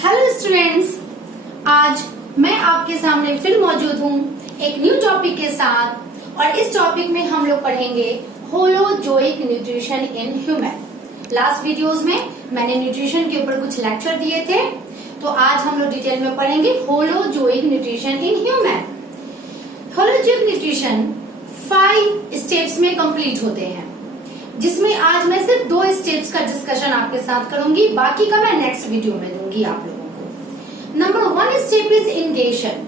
Hello students, आज मैं आपके सामने फिर मौजूद हूँ एक न्यू टॉपिक के साथ। और इस टॉपिक में हम लोग पढ़ेंगे holozoic nutrition in human. Last videos में मैंने न्यूट्रिशन के ऊपर कुछ लेक्चर दिए थे, तो आज हम लोग डिटेल में पढ़ेंगे holozoic nutrition in human. Holozoic nutrition 5 steps में कंप्लीट होते हैं, जिसमें आज मैं सिर्फ 2 स्टेप्स का डिस्कशन आपके साथ करूंगी, बाकी का मैं नेक्स्ट वीडियो में दूंगी आप लोगों को। Number 1 step is ingestion.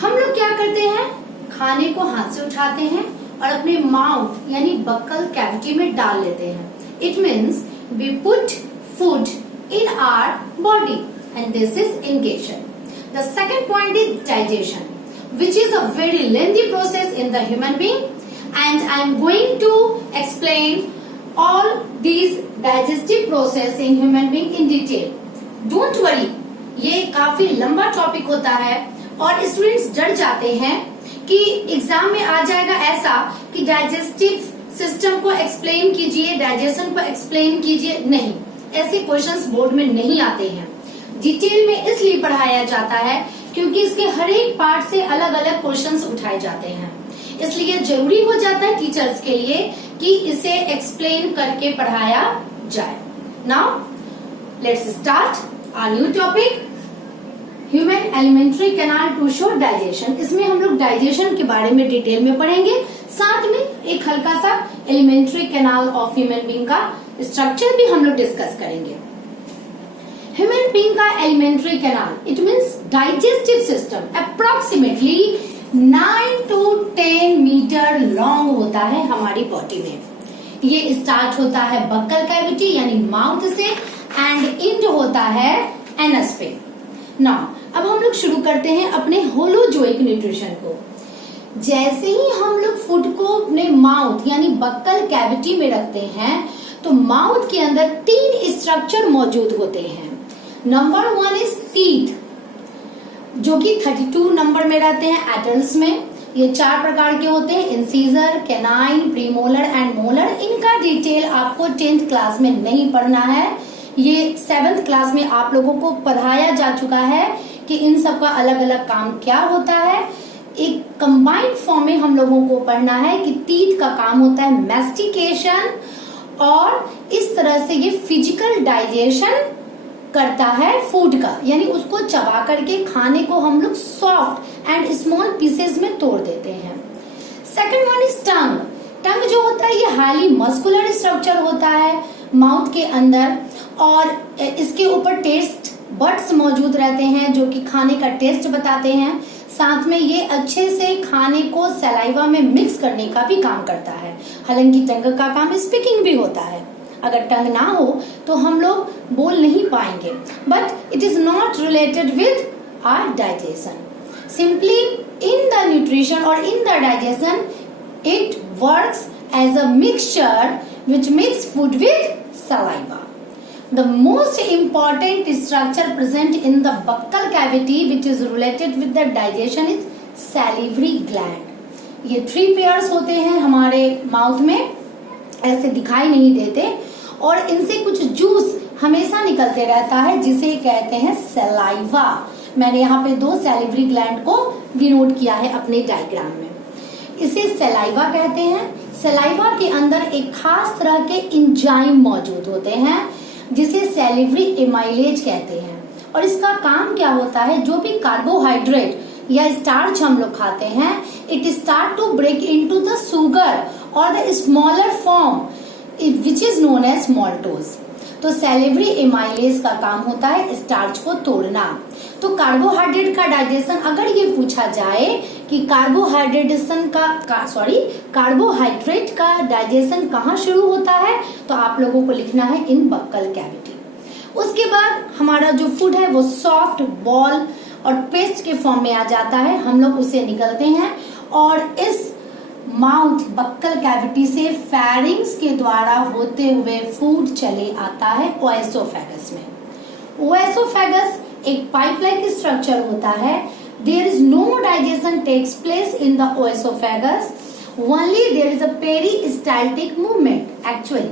हम लोग क्या करते हैं, खाने को हाथ से उठाते हैं और अपने माउथ यानी बक्कल कैविटी में डाल लेते हैं। It means we put food in our body and this is ingestion. The second point is digestion, which is a very lengthy process in the human being, and I am going to explain all these digestive process in human being in detail. Don't worry, ये काफी लंबा topic होता है और students डर जाते हैं कि एग्जाम में आ जाएगा ऐसा कि डाइजेस्टिव सिस्टम को एक्सप्लेन कीजिए, डाइजेशन को एक्सप्लेन कीजिए। नहीं, ऐसे क्वेश्चंस बोर्ड में नहीं आते हैं। डिटेल में इसलिए पढ़ाया जाता है क्योंकि इसके हर एक पार्ट से अलग अलग क्वेश्चंस उठाए जाते हैं, इसलिए जरूरी हो जाता है टीचर्स के लिए कि इसे एक्सप्लेन करके पढ़ाया जाए। Now let's start our new topic, human alimentary canal to show digestion. इसमें हम लोग डाइजेशन के बारे में डिटेल में पढ़ेंगे, साथ में एक हल्का सा alimentary canal of human being का स्ट्रक्चर भी हम लोग डिस्कस करेंगे। ह्यूमन बीइंग का alimentary canal, it means digestive system, approximately 9 to 10 metre long होता है हमारी बॉडी में। ये स्टार्ट होता है बक्कल कैविटी यानी माउथ से एंड एंड होता है एनस पे। नाउ अब हम लोग शुरू करते हैं अपने होलोजोइक न्यूट्रिशन को। जैसे ही हम लोग फूड को अपने माउथ यानी बक्कल कैविटी में रखते हैं तो माउथ के अंदर 3 स्ट्रक्चर मौजूद होते हैं। नंबर 1 इज टीथ, जो कि 32 नंबर में रहते हैं एडल्ट्स में। ये 4 प्रकार के होते हैं, incisor, canine, premolar and molar. इनका डिटेल आपको 10th क्लास में नहीं पढ़ना है, ये 7th क्लास में आप लोगों को पढ़ाया जा चुका है कि इन सब का अलग अलग काम क्या होता है। एक कंबाइंड फॉर्म में हम लोगों को पढ़ना है कि टीथ का काम होता है मैस्टिकेशन, और इस तरह से ये फिजिकल डाइजेशन करता है फूड का, यानी उसको चबा करके खाने को हम लोग सॉफ्ट एंड स्मॉल पीसेस में तोड़ देते हैं। Second one is tongue. Tongue जो होता है ये हाईली मस्कुलर स्ट्रक्चर होता है माउथ के अंदर, और इसके ऊपर टेस्ट बड्स मौजूद रहते हैं जो कि खाने का टेस्ट बताते हैं। साथ में ये अच्छे से खाने को सलाइवा में मिक्स करने का भी काम करता है। हालांकि टंग का काम स्पीकिंग भी होता है, अगर टंग ना हो तो हम लोग बोल नहीं पाएंगे, but it is not related with our digestion. Simply in the nutrition और in the digestion it works as a mixture which mix food with saliva. The most important structure present in the buccal cavity which is related with the digestion is salivary gland. ये 3 pairs होते हैं हमारे mouth में, ऐसे दिखाई नहीं देते, और इनसे कुछ जूस हमेशा निकलते रहता है जिसे कहते हैं सलाइवा। मैंने यहाँ पे 2 सैलिवरी ग्लैंड को डिनोट किया है अपने डायग्राम में, इसे सलाइवा कहते हैं। सलाइवा के अंदर एक खास तरह के एंजाइम मौजूद होते हैं जिसे सैलिवरी एमाइलेज कहते हैं, और इसका काम क्या होता है, जो भी कार्बोहाइड्रेट या स्टार्च हम लोग खाते हैं, it start to break into the sugar और the smaller form which is known as maltose. तो सैलिवरी एमाइलेज का काम होता है स्टार्च को तोड़ना। तो कार्बोहाइड्रेट का डाइजेशन, अगर ये पूछा जाए कि कार्बोहाइड्रेट का डाइजेशन कहाँ शुरू होता है, तो आप लोगों को लिखना है इन बक्कल कैविटी। उसके बाद हमारा जो फूड है वो सॉफ्ट बॉल और पेस्ट के फॉर्म में आ जाता है, हम लोग उसे निकलते हैं और इस माउथ बक्कल कैविटी से फेरिंग्स के द्वारा होते हुए फूड चले आता है ओएसोफेगस में। ओएसोफेगस एक पाइप लाइक स्ट्रक्चर होता है। There is no digestion takes place in the oesophagus, only there is a peristaltic movement. Actually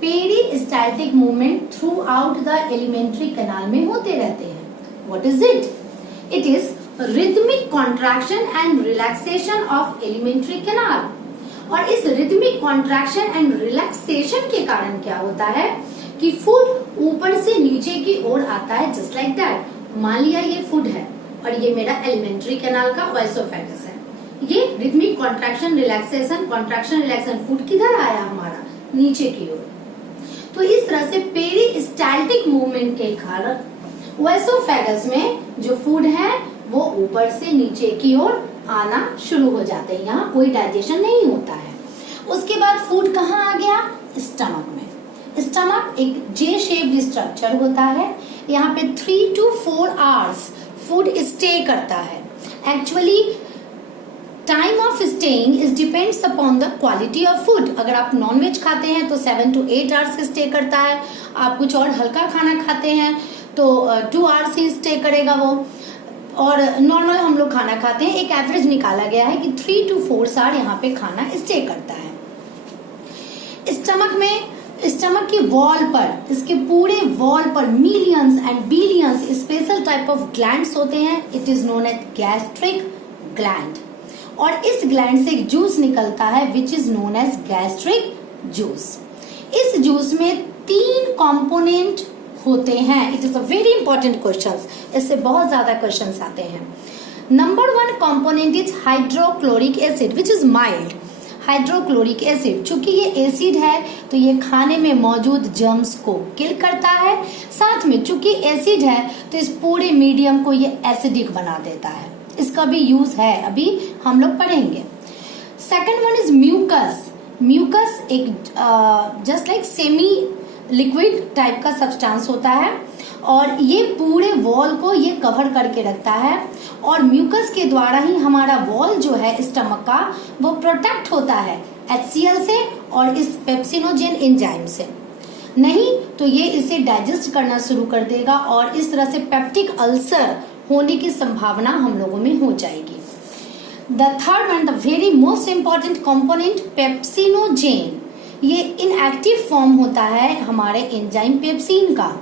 peristaltic movement throughout the alimentary canal में होते रहते हैं। What is it? It is rhythmic contraction and relaxation of alimentary canal. और इस rhythmic contraction and relaxation के कारण क्या होता है कि फूड ऊपर से नीचे की ओर आता है, just like that. मान लिया ये फूड है और ये मेरा एलिमेंट्री कैनाल का ओएसोफेगस है. ये rhythmic contraction relaxation, contraction relaxation, food किधर आया हमारा, नीचे की ओर. तो इस तरह से पेरिस्टाल्टिक मूवमेंट के कारण ओएसोफेगस में जो फूड है वो ऊपर से नीचे की ओर आना शुरू हो जाते हैं. यहाँ कोई डाइजेशन नहीं होता है. उसके बाद फूड कहाँ आ गया, स्टमक में. स्टमक एक जे शेप्ड स्ट्रक्चर होता है. यहाँ पे 3 to 4 आवर्स फूड स्टे करता है. Actually time of staying is depends upon the quality of food. अगर आप नॉनवेज खाते हैं तो 7 to 8 आवर्स स्टे करता है. आप कुछ और हल्का खाना खाते हैं तो 2 आवर्स ही स्टे करेगा वो. और नॉर्मल हम लोग खाना खाते हैं, एक एवरेज निकाला गया है कि 3 to 4 आवर यहाँ पे खाना स्टे करता है. स्टमक की वॉल पर, इसके पूरे वॉल पर millions and billions special type of glands होते हैं. It is known as gastric gland. और इस ग्लैंड से एक जूस निकलता है which is known as gastric juice. इस जूस में 3 कंपोनेंट होते हैं. It is a very important question, इससे बहुत ज्यादा क्वेश्चन आते हैं. Number 1 component is hydrochloric acid which is mild. Hydrochloric acid, चूंकि ये एसिड है तो ये खाने में मौजूद जर्म्स को किल करता है. साथ में चूंकि एसिड है तो इस पूरे मीडियम को ये एसिडिक बना देता है. इसका भी यूज है, अभी हम लोग पढ़ेंगे. Second one is mucus. Mucus एक just like semi liquid type का सब्सटेंस होता है और ये पूरे वॉल को ये कवर करके रखता है. और म्यूकस के द्वारा ही हमारा वॉल जो है स्टमक का वो प्रोटेक्ट होता है HCl से और इस पेप्सिनोजेन एंजाइम से. नहीं तो ये इसे डाइजेस्ट करना शुरू कर देगा और इस तरह से पेप्टिक अल्सर होने की संभावना हम लोगों में हो जाएगी. The third one, the very most important component pepsinogen, ये इनएक्टिव फॉर्म होता है हमारे एंजाइम पेप्सिन का.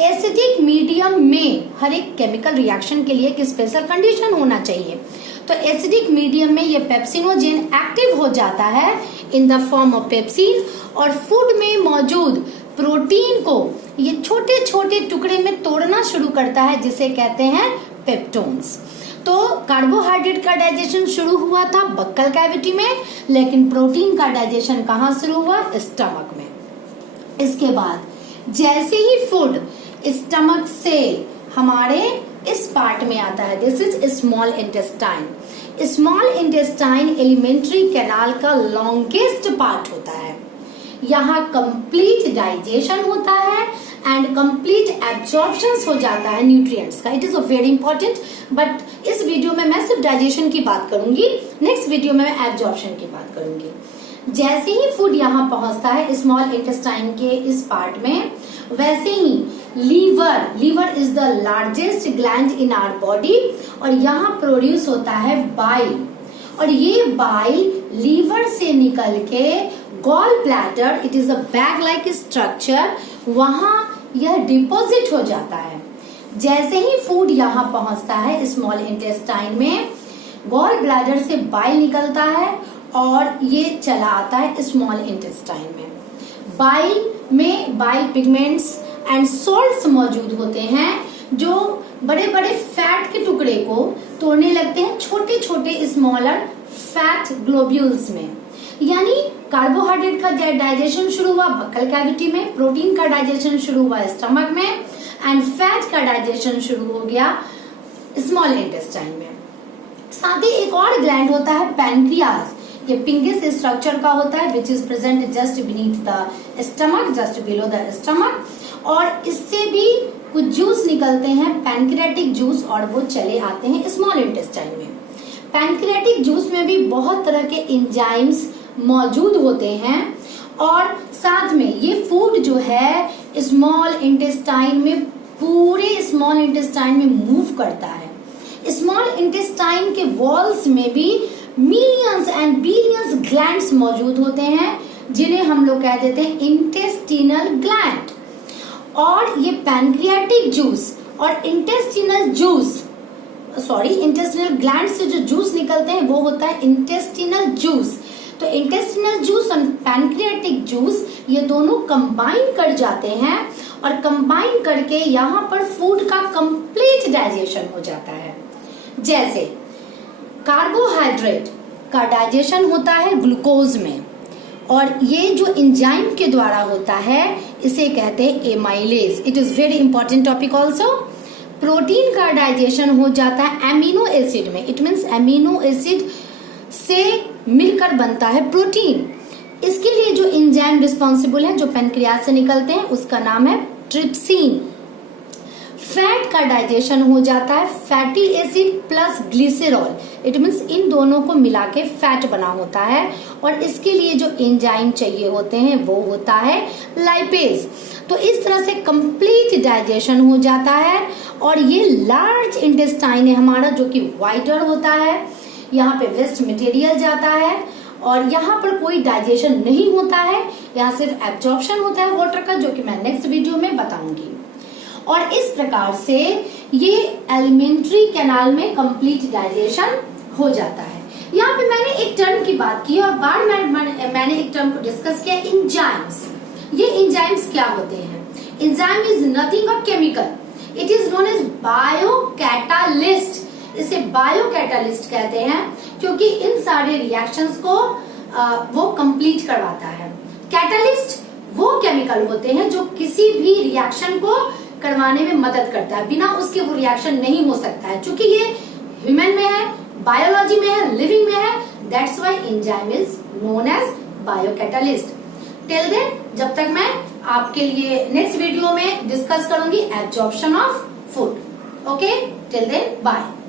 एसिडिक मीडियम में हर एक केमिकल रिएक्शन के लिए एक स्पेशल कंडीशन होना चाहिए. तो एसिडिक मीडियम में ये पेप्सिनोजेन एक्टिव हो जाता है in the form of pepsin और फूड में मौजूद प्रोटीन को ये छोटे छोटे टुकड़े में तोड़ना शुरू करता है जिसे कहते हैं पेप्टोन्स. तो कार्बोहाइड्रेट का डाइजेशन शुरू हुआ था बक्कल कैविटी में, लेकिन प्रोटीन का डाइजेशन कहाँ शुरू हुआ, स्टमक में. इसके बाद जैसे ही फूड स्टमक से हमारे इस पार्ट में आता है, this is small intestine. Small intestine alimentary canal का लॉन्गेस्ट पार्ट होता है. यहाँ कंप्लीट डाइजेशन होता है एंड कंप्लीट एब्जॉर्प्शन हो जाता है न्यूट्रिएंट्स का. It is a very important, but इस वीडियो में मैं सिर्फ डाइजेशन की बात करूंगी, नेक्स्ट वीडियो में मैं एब्जॉर्प्शन की बात करूंगी. जैसे ही फूड यहाँ पहुंचता है स्मॉल इंटेस्टाइन के इस पार्ट में, वैसे ही liver is the largest gland in our body और यहाँ प्रोड्यूस होता है बाइल. और ये बाइल लीवर से निकल के gall bladder, it is a bag like structure, वहां यह डिपॉजिट हो जाता है. जैसे ही फूड यहाँ पहुंचता है स्मॉल इंटेस्टाइन में, गॉल ब्लैडर से बाइल निकलता है और ये चला आता है स्मॉल इंटेस्टाइन में. बाइल में बाइल पिगमेंट्स एंड सॉल्ट्स मौजूद होते हैं जो बड़े बड़े फैट के टुकड़े को तोड़ने लगते हैं छोटे छोटे स्मॉलर फैट ग्लोब्यूल्स में. यानी कार्बोहाइड्रेट का डाइजेशन शुरू हुआ बक्कल कैविटी में, प्रोटीन का डाइजेशन शुरू हुआ स्टमक में एंड फैट का डाइजेशन शुरू हो गया स्मॉल इंटेस्टाइन में. साथ ही एक और ग्लैंड होता है पैनक्रियाज. ये पिंकिश स्ट्रक्चर का होता है which is present just beneath the stomach, just below the stomach. और इससे भी कुछ जूस निकलते हैं पैनक्रियाटिक जूस और वो चले आते हैं स्मॉल इंटेस्टाइन में. पैनक्रियाटिक जूस में भी बहुत तरह के एंजाइम्स मौजूद होते हैं और साथ में ये फूड जो है स्मॉल इंटेस्टाइन में, पूरे स्मॉल इंटेस्टाइन में मूव करता है. स्मॉल इंटेस्टाइन के वॉल्स में भी मिलियंस एंड बिलियंस ग्लैंड्स मौजूद होते हैं जिन्हें हम लोग कह देते हैं इंटेस्टिनल ग्लैंड. और ये पैनक्रियाटिक जूस और इंटेस्टिनल ग्लैंड से जो जूस निकलते हैं वो होता है इंटेस्टिनल जूस। तो इंटेस्टिनल जूस और पैनक्रियाटिक जूस ये दोनों कंबाइन कर जाते हैं और कंबाइन करके यहाँ पर फूड का कंप्लीट डाइजेशन हो जाता है। जैसे कार्बोहाइड्रेट का डाइजेशन होता है ग्लूकोज में, और ये जो एंजाइम के द्वारा होता है इसे कहते हैं amylase. It is very important topic also. Protein का डाइजेशन हो जाता है एमिनो एसिड में। इट मीन्स एमिनो एसिड से मिलकर बनता है प्रोटीन। इसके लिए जो एंजाइम रिस्पॉन्सिबल है जो पैनक्रियाज से निकलते हैं उसका नाम है ट्रिप्सिन। फैट का डाइजेशन हो जाता है fatty acid plus glycerol. It means in दोनों को मिला के फैट बना होता है, और इसके लिए जो एंजाइम चाहिए होते हैं वो होता है लाइपेज। तो इस तरह से कंप्लीट डाइजेशन हो जाता है। और ये लार्ज इंटेस्टाइन है हमारा जो कि वाइडर होता है, यहाँ पे वेस्ट मटेरियल जाता है और यहाँ पर कोई डाइजेशन नहीं होता है, यहाँ सिर्फ एब्जॉर्प्शन होता है वाटर का, जो कि मैं नेक्स्ट वीडियो में बताऊंगी। और इस प्रकार से ये एलिमेंट्री कैनाल में कंप्लीट डाइजेशन हो जाता है। यहाँ पे मैंने एक टर्म की बात की और बार मैंने एक टर्म को डिस्कस किया, एंजाइम्स। ये एंजाइम्स क्या होते हैं? Enzyme is nothing but chemical. It is known as biocatalyst. इसे बायोकैटालिस्ट कहते हैं क्योंकि इन सारे रिएक्शंस को वो कंप्लीट करवाता है। कैटालिस्ट वो केमिकल होते हैं जो किसी भी रिएक्शन को करवाने में मदद करता है, बिना उसके वो रिएक्शन नहीं हो सकता है। क्योंकि ये ह्यूमन में है, बायोलॉजी में है, लिविंग में है, that's why enzyme is known as biocatalyst. Till then, जब तक मैं आपके लिए नेक्स्ट वीडियो में डिस्कस करूंगी absorption of food. Okay, till then bye.